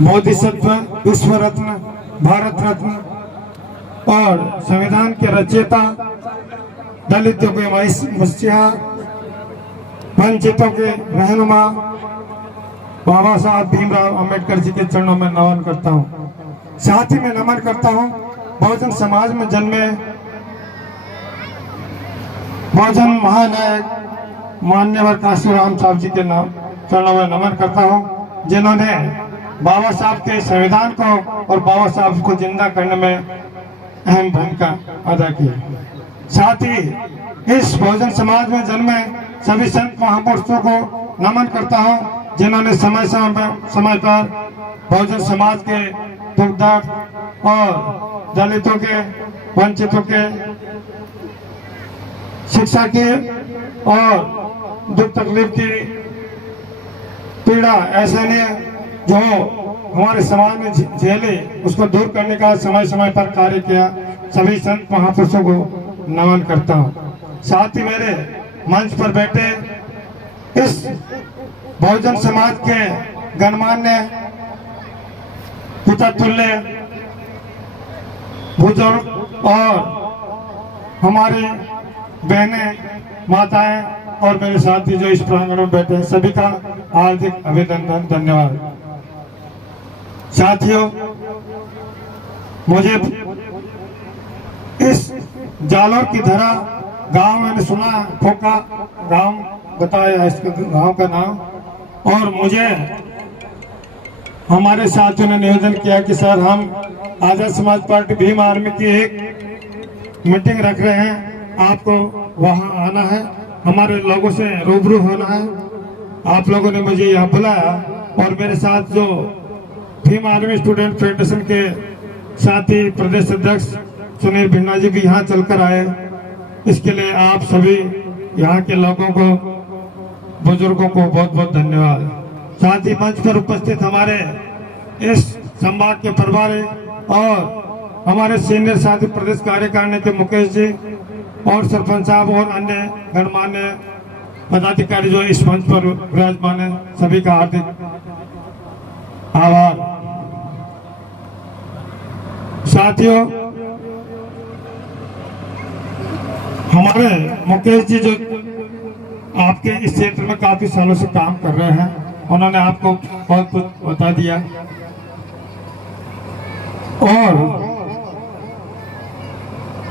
बोधिसत्व, विश्व रत्न, भारत रत्न और संविधान के रचयिता, दलितों के मसीहा, वंचितों के रहनुमा बाबा साहब भीमराव अंबेडकर जी के चरणों में नमन करता हूँ। साथ ही मैं नमन करता हूँ बहुजन समाज में जन्मे बहुजन महानायक मान्यवर काशीराम साहब जी के नाम चरणों में नमन करता हूँ, जिन्होंने बाबा साहब के संविधान को और बाबा साहब को जिंदा करने में अहम भूमिका अदा की। साथ ही इस बहुजन समाज में जन्मे सभी संत महापुरुषों को नमन करता हूँ, जिन्होंने समय पर बहुजन समाज के दुख दर्द और दलितों के, वंचितों के शिक्षा की और दुख तकलीफ की पीड़ा ऐसे ने जो हमारे समाज में झेले उसको दूर करने का समय समय पर कार्य किया। सभी संत महापुरुषों को नमन करता हूँ। साथ ही मेरे मंच पर बैठे इस बहुजन समाज के गणमान्य पिता तुल्य बुजुर्ग और हमारी बहनें, माताएं और मेरे साथी जो इस प्रांगण में बैठे हैं, सभी का हार्दिक अभिनंदन, धन्यवाद। साथियों, मुझे इस जालोर की धरा गांव मैंने सुना, फोका गांव बताया इसके गांव का नाम, और मुझे हमारे साथियों ने निवेदन किया कि सर हम आजाद समाज पार्टी भीम आर्मी की एक मीटिंग रख रहे हैं, आपको वहां आना है, हमारे लोगों से रूबरू होना है। आप लोगों ने मुझे यहाँ बुलाया और मेरे साथ जो भीम आर्मी स्टूडेंट फेडरेशन के साथी प्रदेश अध्यक्ष सुनील भिन्ना जी भी यहाँ चलकर आए। इसके लिए आप सभी यहाँ के लोगों को, बुजुर्गों को बहुत बहुत धन्यवाद। साथ ही मंच पर उपस्थित हमारे इस संभाग के प्रभारी और हमारे सीनियर साथी प्रदेश कार्यकारिणी के मुकेश जी और सरपंच साहब और अन्य गणमान्य पदाधिकारी जो इस मंच पर विराजमान है, सभी का हार्दिक आभार। साथियों, हमारे मुकेश जी जो आपके इस क्षेत्र में काफी सालों से काम कर रहे हैं, उन्होंने आपको बहुत कुछ बता दिया और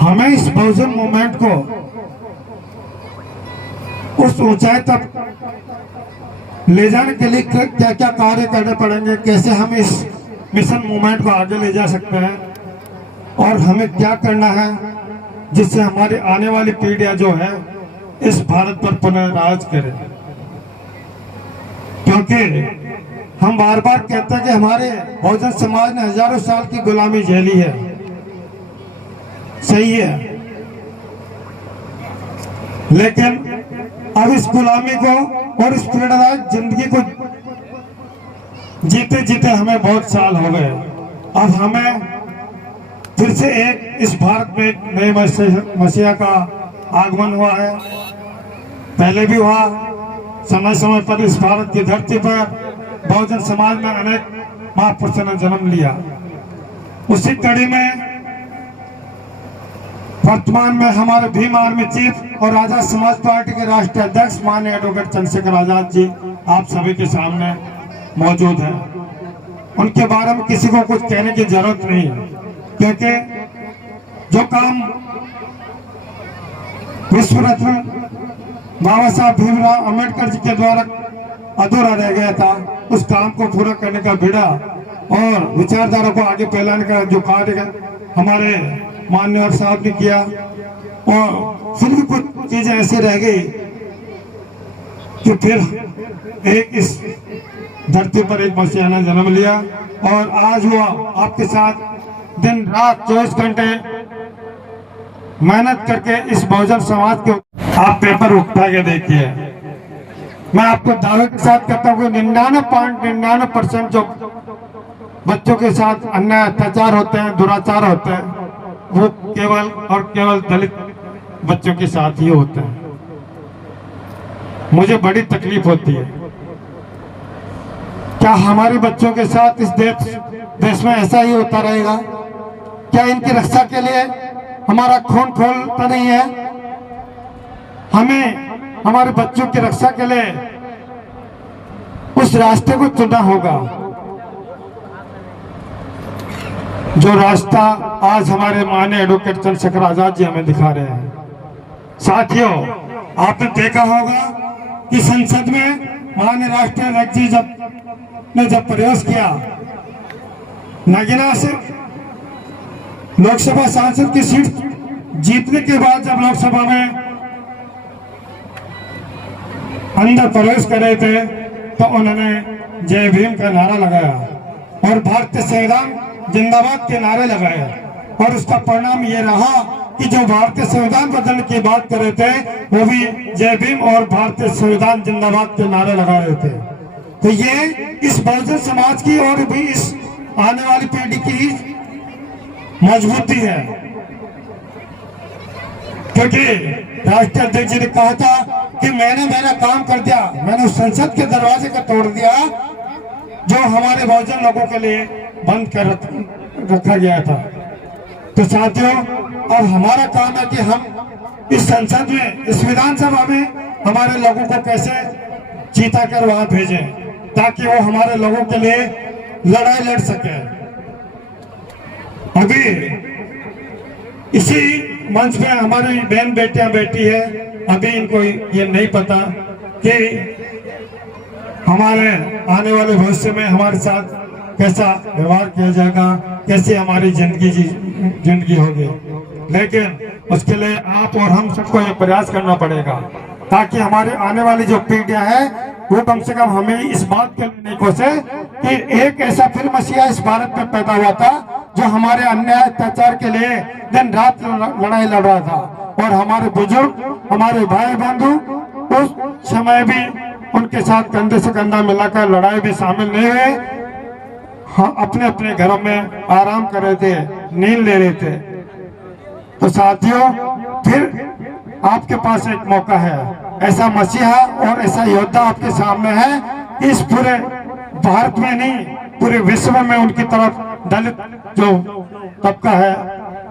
हमें इस बहुजन मूवमेंट को उस ऊंचाई तक ले जाने के लिए क्या क्या कार्य करने पड़ेंगे, कैसे हम इस मिशन मूवमेंट को आगे ले जा सकते हैं और हमें क्या करना है जिससे हमारी आने वाली पीढ़ियां जो है इस भारत पर पुनः राज करे। क्योंकि हम बार बार कहते हैं कि हमारे बहुजन समाज ने हजारों साल की गुलामी झेली है, सही है, लेकिन अब इस गुलामी को और इस पीड़ादायक जिंदगी को जीते जीते हमें बहुत साल हो गए। अब हमें फिर से एक इस भारत में एक नए मसीहा का आगमन हुआ है, पहले भी हुआ। समय समय पर इस भारत की धरती पर बहुजन समाज में अनेक महापुरुषों ने जन्म लिया। उसी कड़ी में वर्तमान में हमारे भीम आर्मी चीफ और आजाद समाज पार्टी के राष्ट्रीय अध्यक्ष माननीय एडवोकेट चंद्रशेखर आजाद जी आप सभी के सामने मौजूद हैं। उनके बारे में किसी को कुछ कहने की जरूरत नहीं, क्योंकि जो काम विश्व रत्न बाबा साहब भीमराव अंबेडकर जी के द्वारा अधूरा रह गया था, उस काम को पूरा करने का बीड़ा और विचारधारा को आगे फैलाने का जो कार्य हमारे माननीय साहब ने किया, और फिर भी कुछ चीजें ऐसी रह गई कि फिर एक इस धरती पर एक मसीहा ने जन्म लिया और आज वो आपके साथ दिन रात 24 घंटे मेहनत करके इस बहुजन समाज के आप पेपर उठा के देखिए। मैं आपको दावे के साथ कहता हूँ कि 99.99% जो बच्चों के साथ अन्याय अत्याचार होते हैं, दुराचार होते हैं, वो केवल और केवल दलित बच्चों के साथ ही होते हैं। मुझे बड़ी तकलीफ होती है क्या हमारे बच्चों के साथ इस देश में ऐसा ही होता रहेगा? क्या इनकी रक्षा के लिए हमारा खून खोलता नहीं है? हमें हमारे बच्चों की रक्षा के लिए उस रास्ते को चुनना होगा जो रास्ता आज हमारे माननीय एडवोकेट चंद्रशेखर आजाद जी हमें दिखा रहे हैं। साथियों, आपने देखा होगा कि संसद में माननीय राष्ट्रीय अध्यक्ष जी जब प्रयास किया नगीना से लोकसभा सांसद की सीट जीतने के बाद, जब लोकसभा में अंदर प्रवेश कर रहे थे तो उन्होंने जय भीम का नारा लगाया और भारतीय संविधान जिंदाबाद के नारे लगाए और उसका परिणाम ये रहा कि जो भारतीय संविधान बदलने की बात कर रहे थे वो भी जय भीम और भारतीय संविधान जिंदाबाद के नारे लगा रहे थे। तो ये इस बहुजन समाज की और भी इस आने वाली पीढ़ी की मजबूती है, क्योंकि राष्ट्रीय अध्यक्ष जी ने कहा था कि मैंने मेरा काम कर दिया, मैंने उस संसद के दरवाजे को तोड़ दिया जो हमारे बहुजन लोगों के लिए बंद कर रखा गया था। तो साथियों, अब हमारा काम है कि हम इस संसद में, इस विधानसभा में हमारे लोगों को कैसे जीता कर वहां भेजें ताकि वो हमारे लोगों के लिए लड़ाई लड़ सके। अभी इसी मंच पे हमारी बहन बेटियां बैठी है, अभी इनको ये नहीं पता कि हमारे आने वाले भविष्य में हमारे साथ कैसा व्यवहार किया जाएगा, कैसे हमारी जिंदगी होगी। लेकिन उसके लिए आप और हम सबको ये प्रयास करना पड़ेगा ताकि हमारे आने वाली जो पीढ़ियां हैं वो कम से कम हमें इस बात के लिए नहीं कोसे कि एक ऐसा फिर मसीहा इस भारत में पैदा हुआ था जो हमारे अन्याय अत्याचार के लिए दिन रात लड़ाई लड़ रहा था और हमारे बुजुर्ग, हमारे भाई बंधु उस समय भी उनके साथ कंधे से कंधा मिलाकर लड़ाई में शामिल नहीं हुए। हाँ, अपने अपने घरों में आराम कर रहे थे, नींद ले रहे थे। तो साथियों, फिर आपके पास एक मौका है, ऐसा मसीहा और ऐसा योद्धा आपके सामने है। इस पूरे भारत में नहीं, पूरे विश्व में उनकी तरफ दलित जो तबका है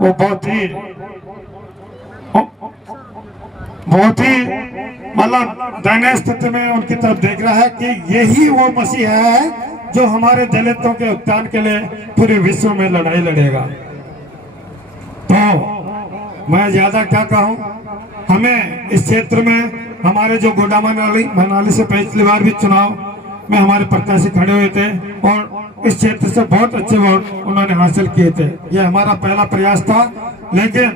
वो बहुत ही मतलब दयनीय स्थिति में उनकी तरफ देख रहा है कि यही वो मसीहा है जो हमारे दलितों के उत्थान के लिए पूरे विश्व में लड़ाई लड़ेगा। तो मैं ज्यादा क्या कहूँ, हमें इस क्षेत्र में हमारे जो गोंडा मनाली से पिछली बार भी चुनाव में हमारे प्रत्याशी खड़े हुए थे और इस क्षेत्र से बहुत अच्छे वोट उन्होंने हासिल किए थे। ये हमारा पहला प्रयास था, लेकिन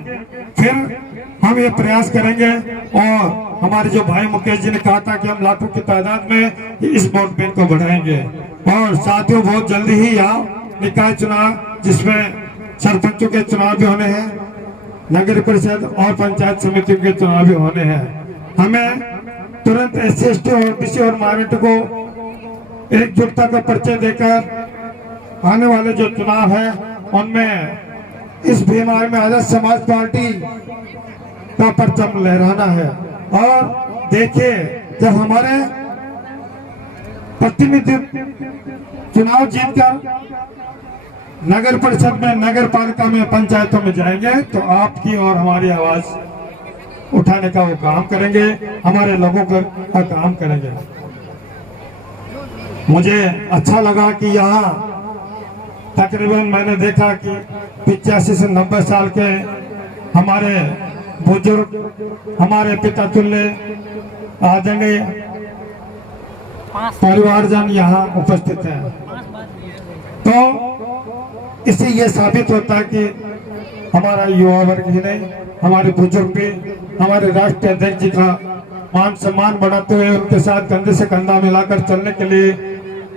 फिर हम ये प्रयास करेंगे और हमारे जो भाई मुकेश जी ने कहा था कि हम लाखों की तादाद में इस वोट बैंक को बढ़ाएंगे। और साथियों, बहुत जल्दी ही यहाँ निकाय चुनाव जिसमें सरपंचों के चुनाव भी होने हैं, नगर परिषद और पंचायत समितियों के चुनाव भी होने हैं। हमें तुरंत SC/ST और BC और माइनॉरिटी को एकजुटता का परिचय देकर आने वाले जो चुनाव है उनमें इस बीमारी में आजाद समाज पार्टी का परचम लहराना है। और देखिए, जब हमारे प्रतिनिधि चुनाव जीतकर नगर परिषद में, नगर पालिका में, पंचायतों में जाएंगे तो आपकी और हमारी आवाज उठाने का वो काम करेंगे, हमारे लोगों का काम करेंगे। मुझे अच्छा लगा कि यहाँ तकरीबन मैंने देखा कि 85 से 90 साल के हमारे बुजुर्ग, हमारे पिता तुल्य आदरणीय परिवारजन यहाँ उपस्थित हैं। तो इससे ये साबित होता है कि हमारा युवा वर्ग ही नहीं, हमारे बुजुर्ग भी हमारे राष्ट्रीय अध्यक्ष जी का मान सम्मान बढ़ाते हुए उनके साथ कंधे से कंधा मिलाकर चलने के लिए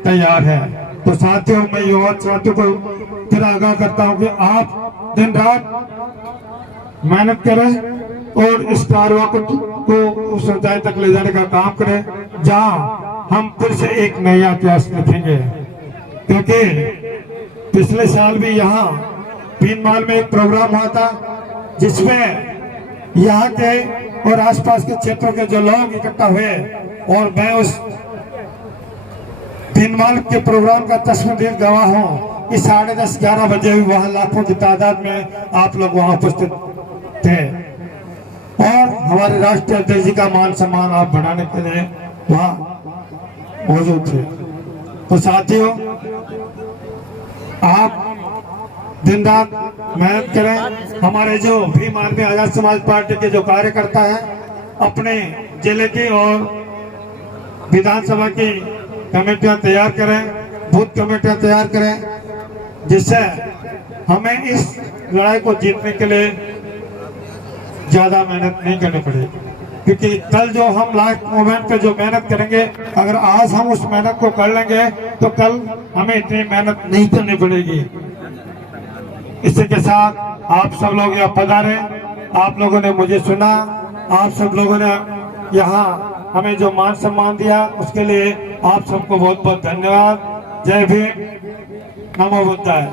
तैयार है। तो साथियों, मैं युवा साथियों को फिर आगाह करता हूँ कि आप दिन रात मेहनत करें और इस कारवा को उस ऊंचाई तक ले जाने का काम करें जहां हम फिर से एक नया इतिहास लिखेंगे। क्योंकि पिछले साल भी यहाँ पीनमाल में एक प्रोग्राम हुआ था जिसमें यहाँ के और आसपास के क्षेत्रों के जो लोग इकट्ठा हुए और मैं दिनवाल के प्रोग्राम का तस्वीर गवाह हूँ कि 10:30-11 बजे भी वहाँ लाखों की तादाद में आप लोग वहाँ उपस्थित थे और हमारे राष्ट्रीय अध्यक्ष जी का मान सम्मान आप बढ़ाने के लिए वहाँ मौजूद थे। तो साथियों, आप दिन रात मेहनत करें। हमारे जो भीम आर्मी आजाद समाज पार्टी के जो कार्यकर्ता हैं अपने जिले की और विधानसभा की कमेटियां तैयार करें, बूथ कमेटियां तैयार करें, जिससे हमें इस लड़ाई को जीतने के लिए ज्यादा मेहनत नहीं करनी पड़ेगी। क्योंकि कल जो हम लास्ट मोमेंट पे जो मेहनत करेंगे, अगर आज हम उस मेहनत को कर लेंगे तो कल हमें इतनी मेहनत नहीं करनी पड़ेगी। इसी के साथ आप सब लोग यहाँ पधारे, आप लोगों ने मुझे सुना, आप सब लोगों ने यहाँ हमें जो मान सम्मान दिया उसके लिए आप सबको बहुत बहुत धन्यवाद। जय भीम, नमो बुद्धाय।